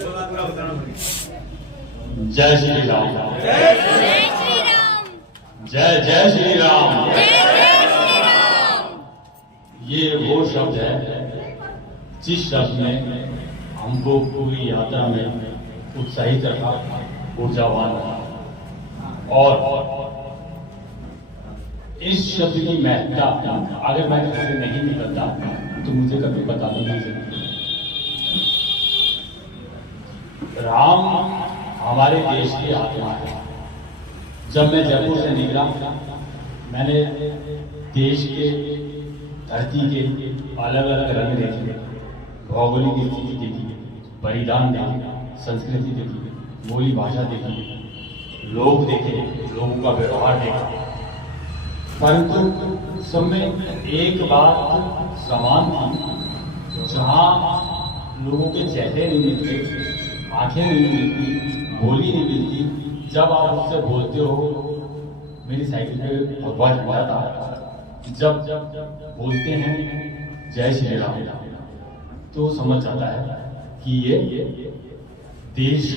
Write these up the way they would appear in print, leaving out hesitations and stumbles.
जय श्री राम। जय श्री राम। जय जय श्री राम। जय जय श्री राम। ये वो शब्द है जिस शब्द ने हमको पूरी यात्रा में उत्साहित रखा, ऊर्जावान रखा। और इस शब्द की महत्ता अगर मैं घर से नहीं निकलता तो मुझे कभी पता भी नहीं चलता। राम हमारे देश की आत्मा है। जब मैं जयपुर से निकला, मैंने देश के धरती के अलग अलग रंग देखे, भौगोलिक स्थिति देखी, परिधान देखे, संस्कृति देखी, बोली भाषा देखी, लोग देखे, लोगों का व्यवहार देखा। परंतु सब में एक बात समान थी, जहां लोगों के चेहरे नहीं मिलते, आंखें नहीं मिलती, बोली नहीं मिलती। जब आप उससे बोलते हो, मेरी साइकिल पे भगवान झंडा था, जब बोलते हैं जय श्री राम, तो समझ जाता है कि ये देश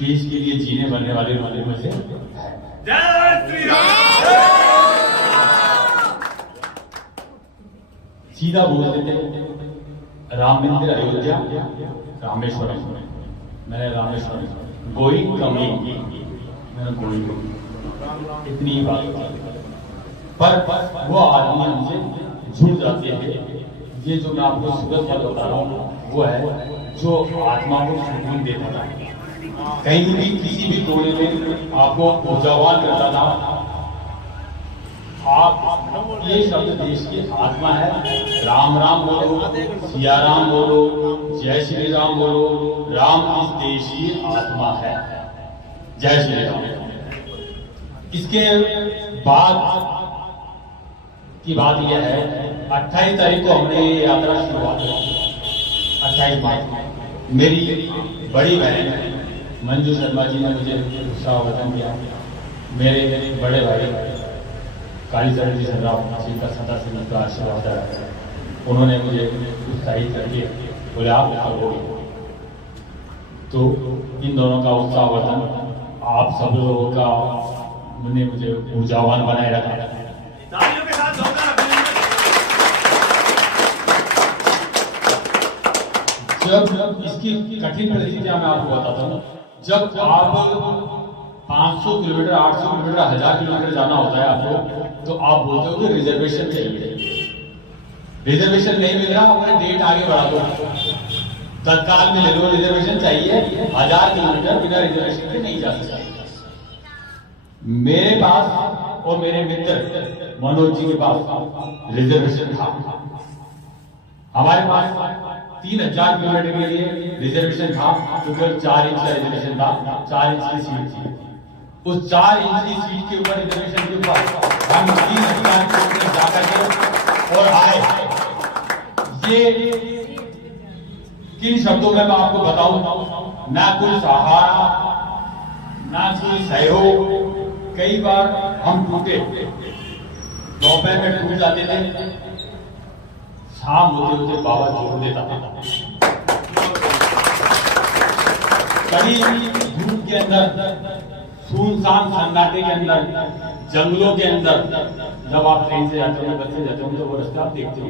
के लिए जीने बनने वाले लोगों में से है। जय श्री राम। सीधा बोल देते राम मंदिर अयोध्या रामेश्वरम। मैंने रामेश्वरम गोइंग कमिंग, मैंने गोइंग इतनी ही बात की। पर वो आदमी हमसे जुड़ जाते हैं। ये जो मैं आपको सुगत पद बता रहा हूँ वो है जो आत्मा को सुकून देता था, कहीं भी किसी भी कोने में आपको ऊर्जावान करता था। आप ये शब्द देश की आत्मा है। राम राम बोलो, सिया राम बोलो, जय श्री राम बोलो। राम इस देश की आत्मा है। जय श्री राम। इसके बाद की बात यह है, 28 तारीख को हमने ये यात्रा शुरुआत की। 28 मार्च मेरी बड़ी बहन मंजू शर्मा जी ने मुझे उत्साहवर्धन किया। मेरे बड़े भाई कालीचरण जी जी का सदा से उनका आशीर्वाद है। उन्होंने मुझे उत्साहित करके बोले आप करोगे। तो इन दोनों का उत्साहवर्धन आप सब लोगों का ने मुझे ऊर्जावान बनाए रखा। तालियों के साथ जब इसकी कठिन परिस्थितियां मैं आपको बताता हूँ। जब आप 500 किलोमीटर, 800 किलोमीटर, 1000 किलोमीटर जाना होता है आपको, तो आप बोलते हो कि रिजर्वेशन चाहिए। रिजर्वेशन नहीं मिल रहा, अपने डेट आगे बढ़ा दो, तत्काल में ले लो। रिजर्वेशन चाहिए, 1000 किलोमीटर बिना रिजर्वेशन के नहीं जा सकता। मेरे पास और मेरे मित्र मनोज जी के पास रिजर्वेशन था। हमारे पास 3000 किलोमीटर के लिए रिजर्वेशन था, तो केवल 4 इंच का रिजर्वेशन था। 4 इंच की सीट थी। उस 4 इंच की सीट के ऊपर, रिजर्वेशन के ऊपर हम 3000 किलोमीटर जाकर के और आए। ये किन शब्दों में मैं आपको बताऊं, ना कोई सहारा, ना कोई सहयोग। कई बार हम टूटे, दोपहर में टूट जाते थे, शाम होते होते बाबा जोड़ देता था। कड़ी धूप के अंदर, सुनसान सन्नाटे के अंदर, जंगलों के अंदर, जब आप ट्रेन से जाते हो, बस से जाते हो, तो वो रास्ता आप देखते हो,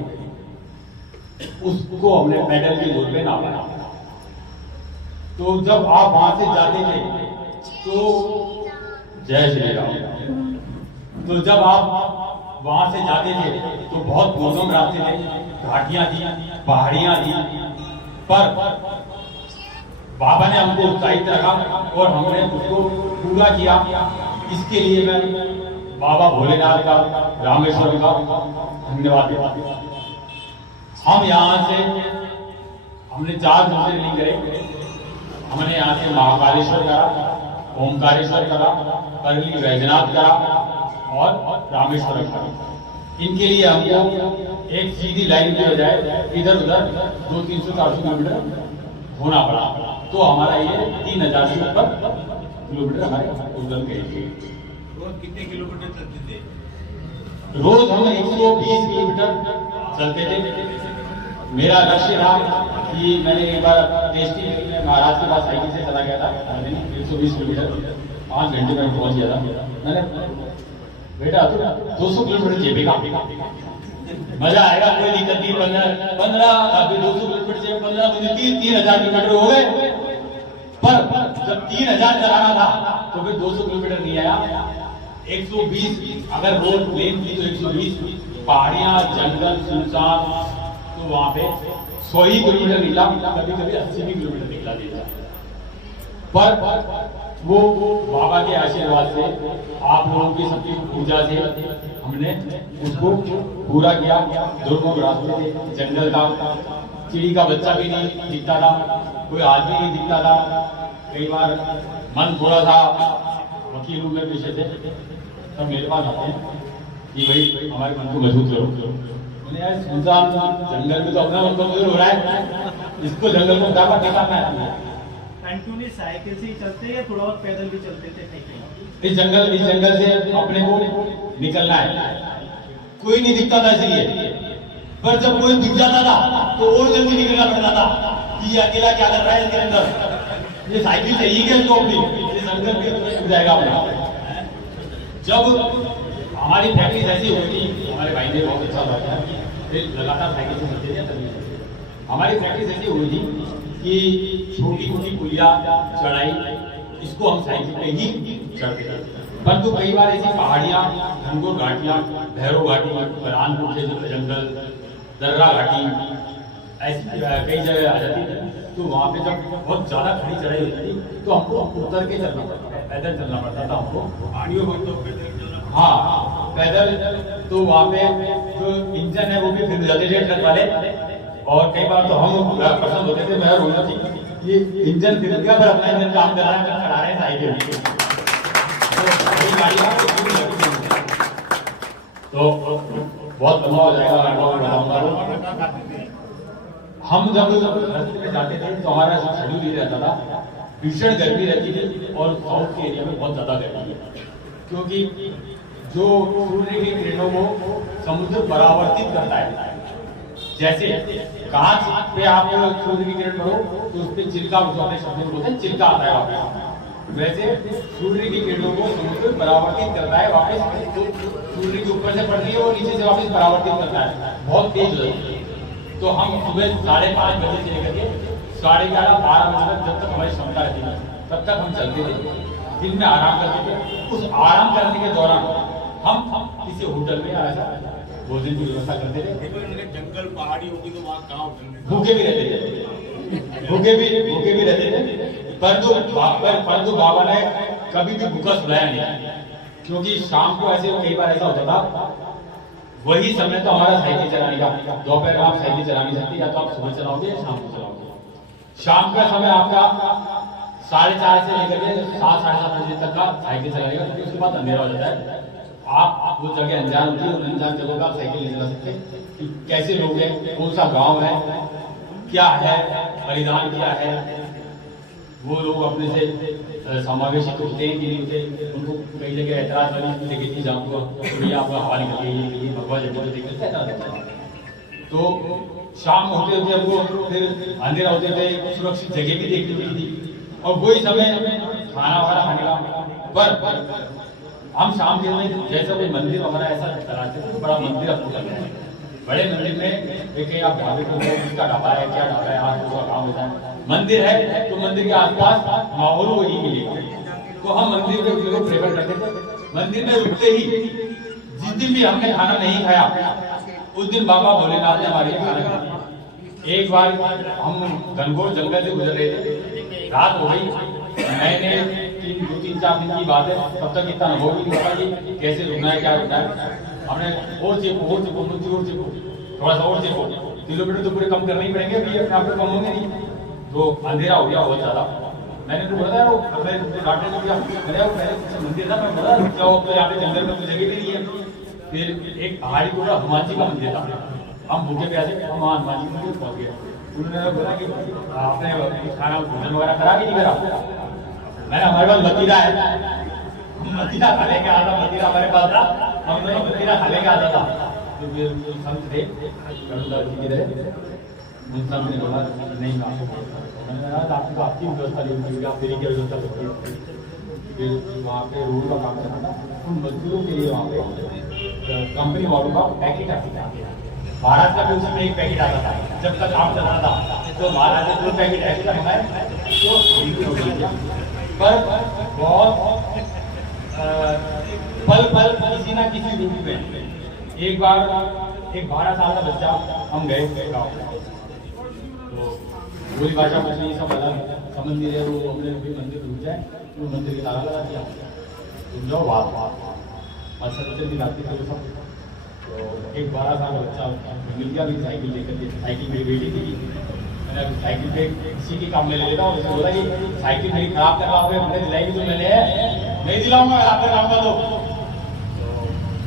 उसको हमने पैदल की दूर पे नापा। तो जब आप वहां से जाते थे तो जय श्री राम, तो जब आप वहां से जाते थे तो बहुत दुर्गम रास्ते थे, घाटियां थी, पहाड़ियां थी। पर बाबा ने हमको उत्साहित रखा और हमने उसको पूरा किया। इसके लिए मैं बाबा भोलेनाथ का, रामेश्वर का धन्यवाद देता हूं। हम यहाँ से हमने 4 ज्योतिर्लिंग करे। हमने यहाँ से महाकालेश्वर करा, ओमकारेश्वर करा, करली वैजनाथ करा और रामेश्वर करा। इनके लिए हमको एक सीधी लाइन की बजाय इधर उधर 200-300-400 किलोमीटर होना पड़ा। तो हमारा ये 3000 से ऊपर किलोमीटर हमारे टोटल गए थे। रोज कितने किलोमीटर चलते थे? रोज हम 120 किलोमीटर चलते थे। मेरा लक्ष्य था कि मैंने एक बार टेस्टी में महाराज के पास साइकिल से चला गया था 120 किलोमीटर 5 घंटे में पहुंच गया था। मैंने बेटा 200 किलोमीटर चेपेगा, मजा आएगा, कोई दिक्कत नहीं। 200 किलोमीटर से 15 मुझे 3000 किलोमीटर हो गए। पर जब 3000 चलाना था तो फिर 200 किलोमीटर नहीं आया। 120 अगर रोड प्लेन थी तो 120, पहाड़ियां जंगल सुनसान, तो वहां पे 100 ही किलोमीटर निकला, कभी कभी 80 भी किलोमीटर निकला देता। पर वो बाबा के आशीर्वाद से, आप लोगों की सबकी पूजा से हमने उसको पूरा किया। दुर्गम रास्ते थे, जंगल था, चिड़ी का बच्चा भी नहीं दिखता था, कोई आदमी नहीं दिखता था। कई बार मन थोड़ा सा, वकील रूप में पीछे थे, सब मेरे पास आते हैं कि भाई हमारे मन को मजबूत करो। मैंने यार सुनसान जंगल में तो अपना मन कमजोर हो रहा है, इसको जंगल को दावा निकालना है। कंटिन्यू साइकिल से ही चलते या थोड़ा बहुत पैदल भी चलते थे? इस जंगल से अपने को निकलना है। कोई नहीं दिखता था इसलिए, पर जब कोई दिख जाता था तो और जल्दी निकलना पड़ता था कि ये अकेला क्या कर रहा है इसके अंदर, ये साइकिल चाहिए क्या इसको अपनी, ये जंगल भी जाएगा अपना। जब हमारी प्रैक्टिस ऐसी हुई थी, हमारे भाई ने बहुत अच्छा बताया, फिर लगातार साइकिल से चलते थे। तभी हमारी प्रैक्टिस ऐसी हुई थी कि छोटी छोटी पुलिया चढ़ाई, इसको हम साइकिल पे ही चढ़ते थे। परंतु कई बार ऐसी पहाड़ियां, घनघोर घाटियां, भैरव घाटी, बरहानपुर के जंगल, दर्रा घाटी, ऐसी कई जगह आ जाती थी। तो वहां पे जब बहुत ज्यादा खड़ी चढ़ाई होती थी तो हमको उतर के चलना पड़ता था, पैदल चलना पड़ता था हमको। पहाड़ियों में तो पैदल चलना, हाँ पैदल। तो वहां पे जो इंजन है वो भी फिर जाते थे ट्रक वाले, और कई बार तो हम पसंद होते थे, मैं रोना थी ये इंजन फिर गया, पर अपना इंजन काम कर रहा है, चढ़ा रहे हैं साइकिल। तो बहुत लंबा हो जाएगा। हम जब रास्ते में जाते थे तो हमारा शेड्यूल ये रहता था, भीषण गर्मी रहती थी और साउथ के एरिया में बहुत ज्यादा गर्मी है, क्योंकि जो सूर्य की किरणों को समुद्र परावर्तित करता है। जैसे कांच पे आप सूर्य की किरण पड़ो तो उस पर चिल्का, अपने शब्द में बोलते हैं चिल्का आता है वापस, वैसे सूर्य की किरणों को समुद्र परावर्तित करता है वापस। तो सूर्य के ऊपर से पड़ती है और नीचे से वापस परावर्तित करता है, बहुत तेज होती है। तो हम सुबह 5:30 बजे से लेकर के 11:30-12 बजे तक, जब तक हमारी क्षमता रहती है तब तक हम चलते थे, दिन में आराम करते थे। उस आराम करने के दौरान हम किसी होटल में ऐसा भोजन की व्यवस्था करते थे। जंगल पहाड़ी होगी तो वहाँ कहाँ होटल, भूखे भी रहते थे, भूखे भी रहते थे। परंतु बाबा ने कभी भी भूखा सुलाया नहीं, क्योंकि शाम को ऐसे कई बार ऐसा होता था, वही समय तो हमारा साइकिल चलाने का, दोपहर में आप साइकिल चला नहीं सकते, या तो आप सुबह चलाओगे या शाम को चलाओगे। शाम का समय आपका 4:30 से लेकर के 7-7:30 बजे तक का साइकिल चलाने का, क्योंकि उसके बाद अंधेरा हो जाता है। आप वो जगह अनजान होती है, उन अनजान जगहों पर आप साइकिल नहीं चला सकते कि कैसे लोग हैं, कौन सा गांव है, क्या है, परिधान क्या है, वो लोग अपने से समावेशित होते हैं कि नहीं होते। उनको कई जगह ऐतराज वाली जगह थी जहाँ को आपका हवा निकल गई, भगवा जगह। तो शाम होते होते हमको फिर अंधेरा होते हुए सुरक्षित जगह भी देखनी पड़ी थी, और वही समय खाना वाना खाने का। पर हम शाम के समय जैसे कोई मंदिर हमारा ऐसा तलाशते थे, तो बड़ा मंदिर आपको करना है। बड़े मंदिर में देखिए आप ढाबे को, किसका ढाबा है, क्या ढाबा है, आज उसका काम होता है। मंदिर है तो मंदिर के आसपास माहौल वही मिलेगा, तो हम मंदिर में प्रेफर करते थे। मंदिर में रुकते ही जिस दिन भी हमने खाना नहीं खाया, उस दिन बाबा भोलेनाथ ने हमारे लिए खाना खाया। एक बार हम घनघोर जंगल से गुजर रहे थे, रात हो गई, मैंने 2-3-4 दिन की बात है, तब तक इतना अनुभव नहीं होता कि कैसे रुकना है, क्या रुकना है। हमने और चेपो थोड़ा सा और चेपो, किलोमीटर तो पूरे कम करने ही पड़ेंगे, अभी अपने आप कम होंगे नहीं। तो अंधेरा हो गया बहुत ज्यादा। मैंने तो बताया वो डॉक्टर को दिया, पहले मंदिर था, मैं बोला रुक जाओ, तो यहाँ पे जंगल में तो जगह भी नहीं है। फिर एक पहाड़ी को हनुमान जी का मंदिर था, हम भूखे प्यासे हम वहाँ हनुमान जी मंदिर पहुंच गए। उन्होंने बोला कि आपने खाना भोजन वगैरह करा कि नहीं करा। मैंने हमारे पास मतीरा है, मतीरा खा लेके आता, मतीरा हमारे पास था, हम दोनों मतीरा खा लेके आता था। तो फिर संत थे उन सब ने बोला नहीं मैं आपको बहुत मैंने कहा आपको आपकी व्यवस्था नहीं होगी, आप मेरी क्या व्यवस्था करोगे। फिर वहाँ पे रोड का काम चला था, उन मजदूरों के लिए वहाँ पे कंपनी वालों का पैकेट आता था। महाराज का भी उसमें एक पैकेट आता था, जब तक काम चल रहा था तो महाराज ने 2 पैकेट ऐसे मंगाए तो पर बहुत पल पल किसी ना किसी रूप में एक बार एक 12 साल का बच्चा हम गए गाँव, तो बोली भाषा में नहीं सब अलग समझ नहीं रहे, वो अपने मंदिर में घुस जाए, वो मंदिर के ताला लगा दिया, तुम जाओ बात और सत्य की बात करो सब। तो एक 12 साल का बच्चा मिल गया, भी साइकिल लेकर के, साइकिल मेरी बेटी थी, मैंने अभी साइकिल पे किसी की काम में ले लेता हूँ, उसने बोला कि साइकिल मेरी खराब कर रहा हूँ, मैंने दिलाई भी तो मैंने नहीं दिलाऊंगा आपका काम का। तो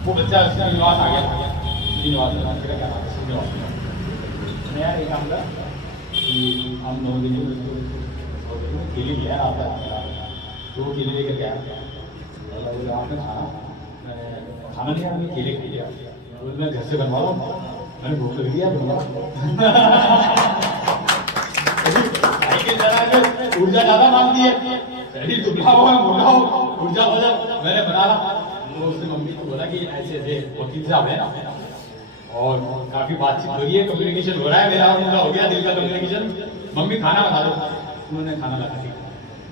वो बच्चा श्रीनिवास आ गया, श्रीनिवास क्या नाम है, श्रीनिवास। मैंने यार एक काम कर कि हम 9 दिन केले लिया आता है, 2 केले लेकर क्या आपने खाना लिया, हमने केले खा लिया, मैं घर से बनवा रहा हूँ, मैंने भूख लग गया साइकिल चला के ऊर्जा ज्यादा मांगती है, शरीर दुबला हुआ मोटा हो, ऊर्जा बदल मैंने बना रहा। तो उसने मम्मी को बोला कि ऐसे ऐसे वकील साहब है ना, और काफी बातचीत हो रही है, कम्युनिकेशन हो रहा है, मेरा उनका हो गया दिल का कम्युनिकेशन, मम्मी खाना बना दो। उन्होंने खाना लगा दिया,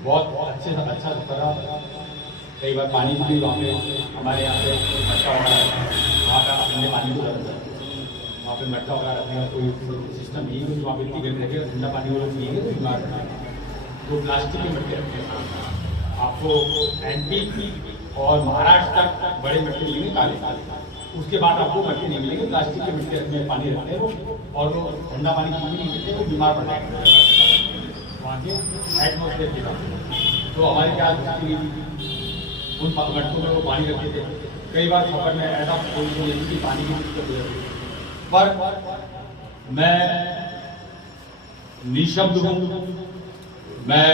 बहुत अच्छे से अच्छा करा। कई बार पानी भी वहाँ पे हमारे यहाँ पे मटका वगैरह वहाँ का ठंडे पानी को ज़रूरत है, वहाँ पे मटका वगैरह रखने का कोई सिस्टम नहीं है, वहाँ पे इतनी गर्मी रखेगा ठंडा पानी वो लोग पिएंगे तो बीमार पड़ेंगे। तो प्लास्टिक के मटके रखते हैं, आपको MP और महाराष्ट्र तक बड़े मटके मिलेंगे काले काले, उसके बाद आपको मटके नहीं मिलेंगे, प्लास्टिक के मटके में पानी रखते हैं वो, और वो ठंडा पानी पी नहीं सकते, वो बीमार पड़ जाएंगे वहाँ के एटमोसफेयर के बाद। तो हमारे क्या उन मटकों में वो पानी रखते थे। कई बार सफर में ऐसा कोई कि पानी की दिक्कत हो जाती, पर मैं निशब्द हूँ, मैं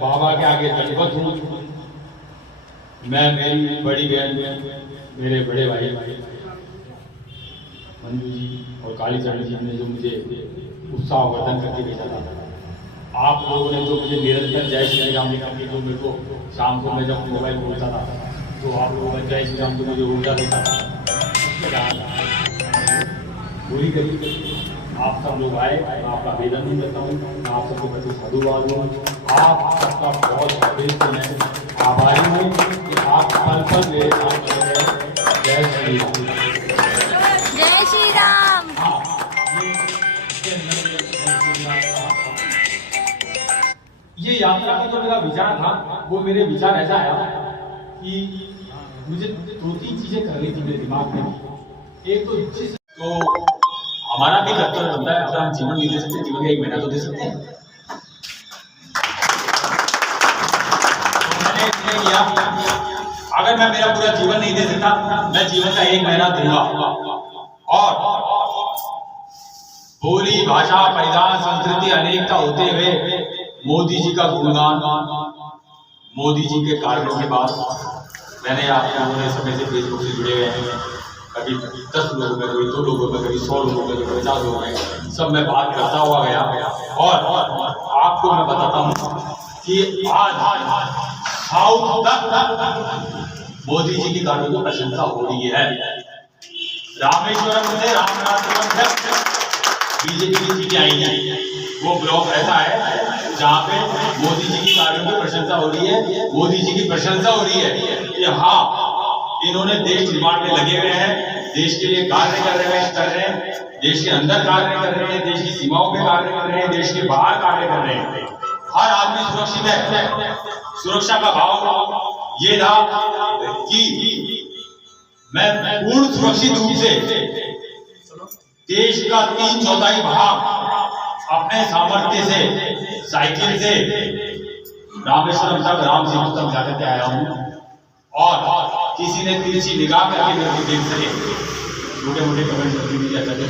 बाबा के आगे दंडवत हूँ, मैं मेरी बड़ी बहन मेरे बड़े भाई मंजू जी और काली चरण जी ने जो मुझे उत्साहवर्धन करके भेजा था, आप लोगों ने जो मुझे निरंतर जय श्री राम लिखा के जो मेरे को शाम को मैं जब मोबाइल बोलता था तो आप लोगों ने जय श्री राम को मुझे ऊर्जा देता था, पूरी करी। आप सब लोग आए, मैं आपका आवेदन नहीं करता हूँ, मैं आप सबके प्रति साधुवाद हूँ, आप सबका बहुत आभारी हूँ कि आप पल पल मेरे साथ रहे। जय श्री राम। जय श्री राम। ये यात्रा का जो मेरा विचार था, वो मेरे विचार ऐसा आया कि मुझे 2-3 चीजें करनी थी मेरे दिमाग में। एक तो हमारा भी कर्तव्य बनता है, अगर हम जीवन नहीं दे सकते, जीवन का 1 महीना तो दे सकते हैं। तो मैंने इसलिए किया, अगर मैं मेरा पूरा जीवन नहीं दे सकता, मैं जीवन का 1 महीना दूंगा, और बोली भाषा परिधान संस्कृति अनेकता होते हुए मोदी जी का गुणगान, मोदी जी के कार्यों के बाद मैंने आप लोगों ने समय से फेसबुक से जुड़े हुए हैं, कभी 10 लोगों में, कभी 2 लोगों में, कभी 100 लोगों में, कभी 50 लोगों में, सब मैं बात करता हुआ गया। और आपको मैं बताता हूँ कि आज साउथ तक मोदी जी की कार्यों की प्रशंसा हो रही है। रामेश्वरम से रामनाथपुरम तक बीजेपी की सीटें आई हैं, वो ब्लॉक ऐसा है जहाँ पे मोदी जी की कार्यों की प्रशंसा हो रही है, मोदी जी की प्रशंसा हो रही है कि हाँ, इन्होंने देश निर्माण में लगे हुए हैं, देश के लिए कार्य कर रहे हैं, देश के अंदर कार्य कर रहे हैं, देश की सीमाओं पे कार्य कर रहे हैं, देश के बाहर कार्य कर रहे हैं। हर आदमी सुरक्षित है। सुरक्षा का भाव ये था कि मैं पूर्ण सुरक्षित रूप से देश का 3/4 भाग अपने सामर्थ्य से साइकिल से रामेश्वरम तक, राम जी तक जाकर के आया हूँ, और किसी ने तिरछी निगाह करके मेरे को देख सके, छोटे मोटे कमेंट करके भी अच्छा तो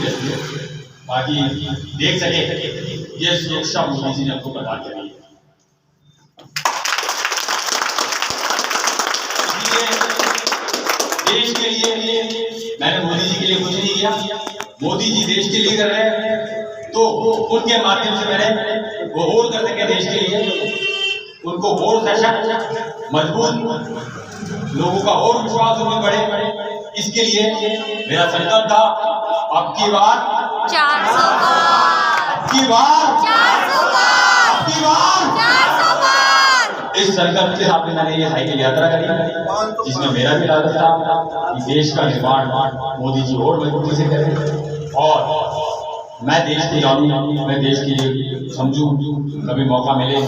रहती है, बाकी देख सके, ये सुरक्षा मोदी जी ने हमको प्रदान करी है। देश के लिए मैंने मोदी जी के लिए कुछ नहीं किया, मोदी जी देश के लिए कर रहे हैं, तो उनके माध्यम से मैंने वो और कर सके देश के लिए, उनको और सशक्त मजबूत, लोगों का और विश्वास उनमें बढ़े। इसके लिए मेरा संकल्प था, अब की बार 400 पार, अब की बार 400 पार, अब की बार 400 पार। इस संकल्प के साथ मैंने ये साइकिल यात्रा करी, जिसमें मेरा भी लागत था कि देश का निर्माण मोदी जी और मजबूती से करें, और मैं देश को जानूं, मैं देश के लिए समझूं। कभी मौका मिले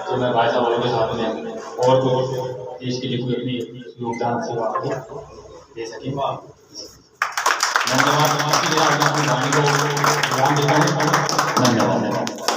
तो मैं भाई साहब के साथ में और कुछ देश के लिए कोई अपनी योगदान सेवा दे सके। धन्यवाद। धन्यवाद।